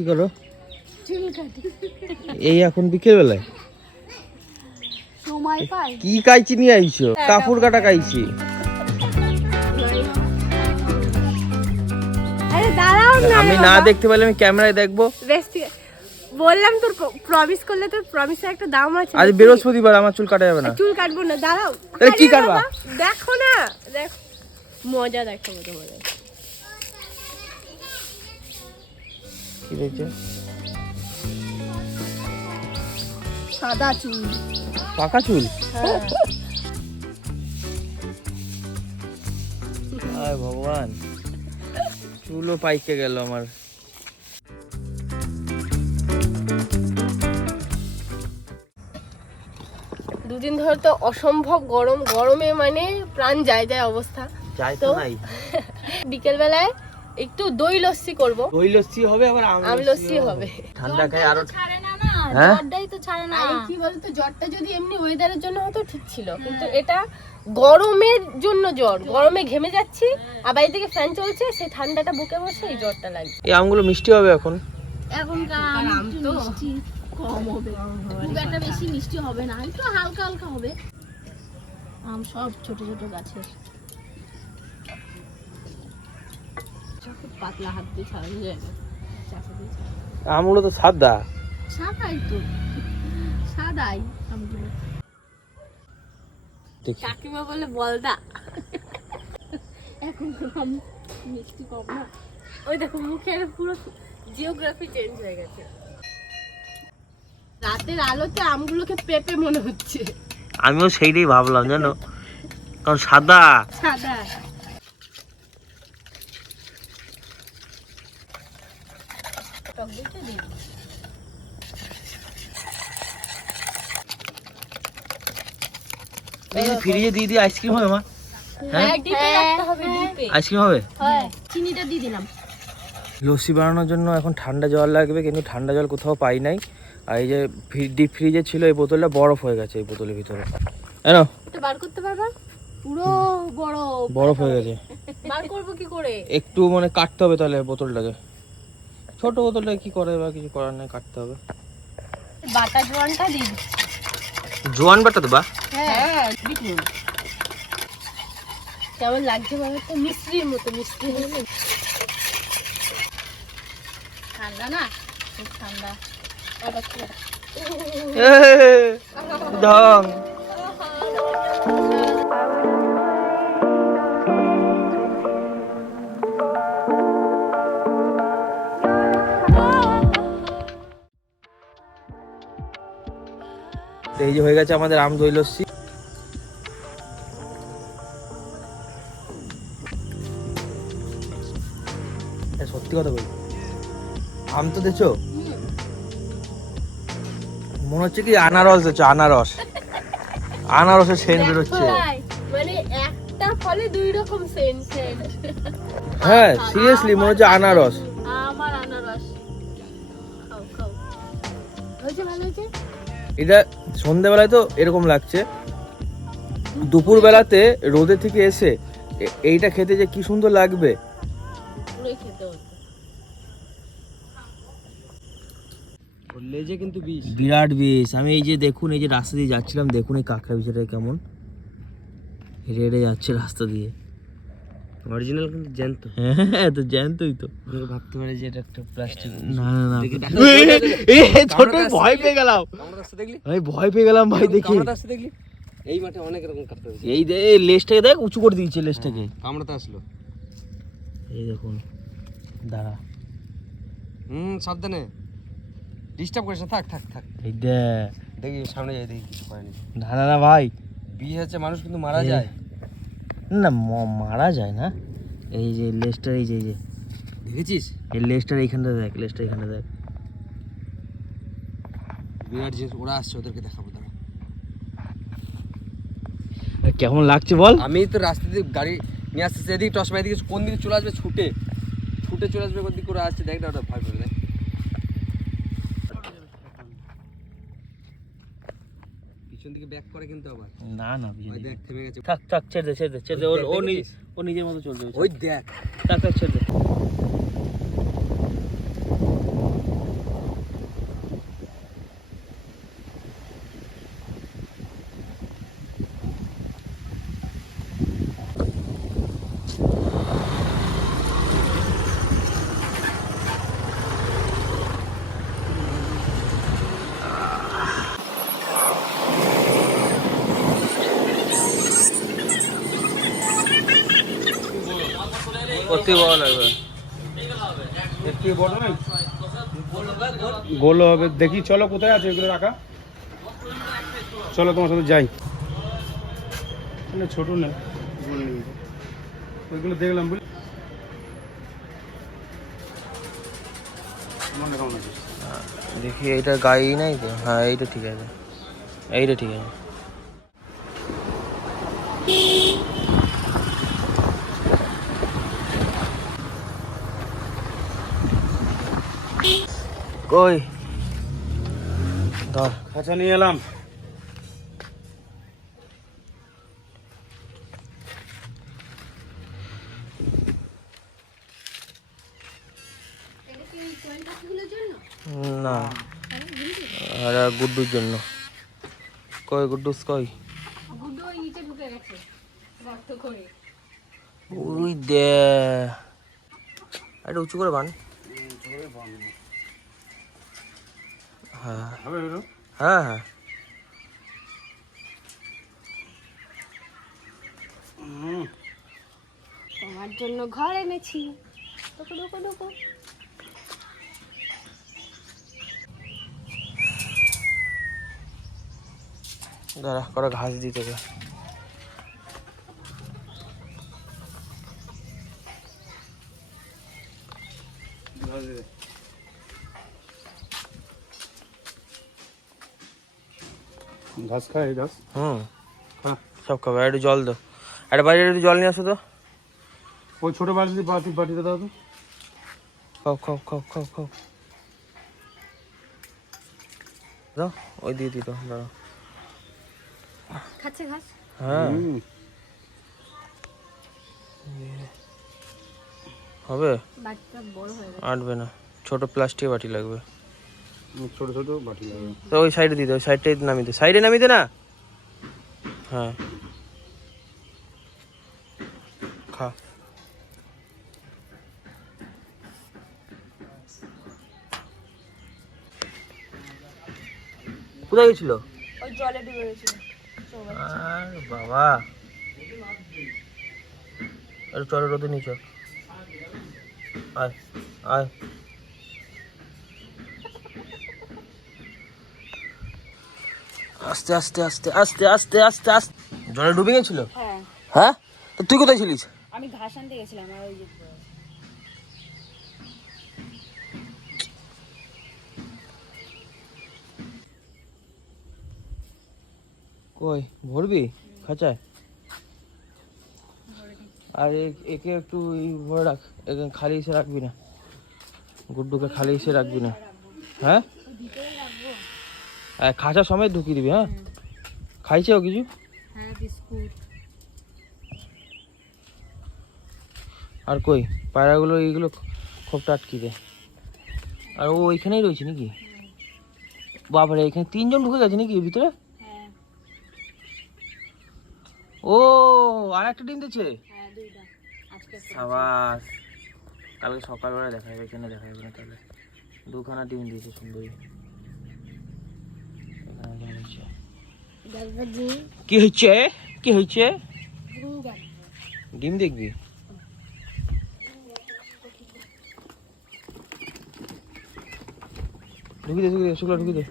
কি করো? চুল কাটি। এই এখন বিকেল বেলায় সময় পাই। কি কাইচি নিয়ে আইছো? কাপড় কাটা কাইছি। আরে দাঁড়াও না, আমি না দেখতে পারলে আমি ক্যামেরায় দেখবো। বললাম তোর প্রমিস করলে তোর প্রমিসের একটা দাম আছে। আজ বৃহস্পতিবার, আমার চুল কাটা যাবে না। চুল কাটবো না, দাঁড়াও। তাহলে কি কাটবা? দেখো না, দেখ মজা, দেখো মজা। কি হয়েছে? সাদা চুল, পাকা চুল। আয় ভগবান, চুলও পাইকে গেল আমার। দুদিন ধরে তো অসম্ভব গরম, গরমে মানে প্রাণ যায় যায় অবস্থা। যাই তো নাই। বিকেল বেলায় একটু দই লস্যি করব। দই লস্যি হবে, আবার আম লস্যি হবে। ঠান্ডা খায় আরো ছাড়ে না না, হ্যাঁ? জ্বরটাই তো ছাড়ে না। আরে কি বলতো, জ্বরটা যদি এমনি ওয়েদারের জন্য হতো ঠিক ছিল, কিন্তু এটা গরমের জন্য জ্বর। গরমে ঘেমে যাচ্ছি, আর বাইরে থেকে ফ্যান চলছে, সেই ঠান্ডাটা বুকে বসে এই জ্বরটা লাগছে। এই আমগুলো মিষ্টি হবে এখন। এখনকার আম আম একটু তো মিষ্টি কম হবে, খুব একটা বেশি মিষ্টি হবে না, একটু হালকা হালকা হবে। আম সব ছোট ছোট গাছের, খুব পাতলা হাত দিয়ে ছাড়ানো যায় না, চাকু দিয়ে ছাড়ানো। আমগুলো তো সাদা। সাদাই তো, সাদাই আমগুলো। দেখি কাকিমা বলে বলদা। এখন আম মিষ্টি কম না। ওই দেখো মুখের পুরো জিওগ্রাফি চেঞ্জ হয়ে গেছে। রাতের আলোতে আমগুলোকে পেঁপে মনে হচ্ছে। আমিও সেইটাই ভাবলাম, জানো, কারণ সাদা। সাদা। টক দইটা দিয়ে দিই। ফ্রিজে দিয়ে দিয়ে আইসক্রিম হবে মা? হ্যাঁ, ডিপে রাখতে হবে, ডিপে। আইসক্রিম হবে। হ্যাঁ, চিনিটা দিয়ে দিলাম। লস্যি বানানোর জন্য এখন ঠান্ডা জল লাগবে, কিন্তু ঠান্ডা জল কোথাও পাই নাই। আর এই যে ডিপ ফ্রিজে ছিল এই বোতলটা, বরফ হয়ে গেছে এই বোতলের ভিতরে। জানো এটা বার করতে পারবা? পুরো বরফ হয়ে গেছে। বার করবো কি করে? একটু মানে কাটতে হবে তাহলে বোতলটাকে। ছোট বোতলটা কি করে বা কিছু করার নেই, কাটতে হবে। বাটা জোয়ানটা দিই। জোয়ান বাটা দেবা? হ্যাঁ, দিই। কেমন লাগছে বলো তো? মিষ্টির মতো, মিষ্টি হলে ঠান্ডা না, খুব ঠান্ডা। আবার কি? ঢং। এই যে হয়ে গেছে আমাদের আম দই লস্যি। সত্যি কথা বলি, আম তো দেখছো, মনে হচ্ছে কি আনারস দেখছো, আনারসের সেন্ট বেরোচ্ছে। মানে একটা ফলে দুই রকম সেন্ট। হ্যাঁ সিরিয়াসলি মনে হচ্ছে আনারস। আমার আনারস খাও খাও, হয়েছে, ভালো হয়েছে। এটা সন্ধ্যাবেলায় তো এরকম লাগছে, দুপুর বেলাতে রোদে থেকে এসে এইটা খেতে যে কি সুন্দর লাগবে। পুরোই খেতে হতো। লেজে কিন্তু বিষ, বিরাট বিষ। আমি এই যে দেখুন, এই যে রাস্তা দিয়ে যাচ্ছিলাম, দেখুন এই কাঁকড়া বিছাটা কেমন হেঁটে হেঁটে যাচ্ছে রাস্তা দিয়ে। অরিজিনাল কিন্তু জ্যান্ত। হ্যাঁ তো জ্যান্তই তো। ভাবতে পারে যে এটা একটা প্লাস্টিক। না না না, ছোট ভয় পেয়ে গেলাম। আমি ভয় পেয়ে গেলাম ভাই, দেখি এই মাঠে অনেক রকম কাটতে হয়েছে। এই দে লেজটাকে দেখ, উঁচু করে দিয়েছে লেজটাকে। কামড়াতে আসলো। এই দেখুন, দাঁড়া। সাবধানে, ডিস্টার্ব করিস না, থাক থাক থাক। এই দে, দেখি সামনে যাই, দেখি কিছু করেনি। না না না ভাই, বিষ আছে, মানুষ কিন্তু মারা যায়। না মারা যায় না। এই যে লেজটা, এই যে দেখেছিস এই লেজটার এইখানটা দেখ, লেজটা এইখানটা দেখ। বিরাট যে ওরা আসছে, ওদেরকে দেখাবো তারা। কেমন লাগছে বল? আমি তো রাস্তা দিয়ে গাড়ি নিয়ে আসতেছি, এদিকে টস মাই, এদিকে কোন দিকে চলে আসবে, ছুটে চলে আসবে, কোন দিকে করে আসছে, দেখ না, ওটা ভয় করে দেয়। পিছন দিকে ব্যাক করে কিন্তু আবার। না না, ওই দেখ থেমে গেছে। থাক থাক, ছেড়ে দে ও নিজের মতো চলবে। ওই দেখ, থাক থাক, ছেড়ে দে। সত্যি বড় লাগবে। একটু বড় নয়, গোল হবে। দেখি চলো কোথায় আছে এগুলো রাখা, চলো তোমার সাথে যাই। মানে ছোট না, গোল নেই ওইগুলো দেখলাম বুঝলি। মনে কেমন আছে? দেখি এইটা গায়ে নাই তো, হ্যাঁ এইটা ঠিক আছে, এইটা ঠিক আছে। কই ধর, আচ্ছা নিয়ে এলাম। না আর গুড্ডুর জন্য। কই গুড্ডুস কই? গুড্ডু ওই নিচে ঢুকে গেছে গর্ত করে। ওই দে, এটা উঁচু করে বান। হ্যাঁ হবে এগুলো? হ্যাঁ হ্যাঁ তোমার জন্য ঘর এনেছি। ঢোকো ঢোকো ঢোকো। দাঁড়া করে ঘাস দিতে হবে। ঘাস খায় ঘাস। হ্যাঁ সব খাবে। একটু জল দাও, একটা বাইরে একটু জল নিয়ে আসো তো। ওই ছোট বাটিতে দাও তো। খাও খাও খাও খাও খাও দাও, ওই দিয়ে দিত। দাঁড়াও, খাচ্ছে ঘাস। হ্যাঁ হবে। বাটিটা বড় হয়ে গেছে। আটবে না, ছোট প্লাস্টিক বাটি লাগবে। ছোট ছোট বাটি লাগবে। তো ওই সাইডে দিতে, ওই সাইডটাই নামিয়ে, সাইডে নামিয়ে দে না। হ্যাঁ খা। কোথায় গেছিল? ওই জলে ডুবে গেছিল। আর বাবা, একটু চলো রোদে নিচ। আয় আয়, আস্তে আস্তে আস্তে আস্তে আস্তে আস্তে আস্তে। জলে ডুবে গেছিল? হ্যাঁ, হ্যাঁ তো তুই কোথায় ছিলিস? আমি ঘাস আনতে গেছিলাম। আর ওই যে কই ভরবি খাঁচায়? আর একে একটু ভরে রাখ, একে খালি এসে রাখবি না, গুড্ডুকে খালি এসে রাখবি না। হ্যাঁ খাঁচা সময় ঢুকিয়ে দিবি। হ্যাঁ খাইছে ও কিছু? হ্যাঁ বিস্কুট। আর কই পায়রাগুলো এইগুলো খোপটা আটকি দে। আর ও ওইখানেই রয়েছে নাকি? বাবারে, এখানে 3 জন ঢুকে গেছে নাকি এর ভিতরে? হ্যাঁ ও আর একটা ডিম দিচ্ছে। হ্যাঁ, দুইটা আজকে। সাবাস, কালকে সকালবেলা দেখা যাবে, এখানে দেখা যাবে না তাহলে। 2খানা ডিম দিয়েছে সুন্দরী। কি হচ্ছে? কি হচ্ছে? ডিম দেখবি? ঢুকি দে ঢুকি দে, শুক্লা ঢুকি দে।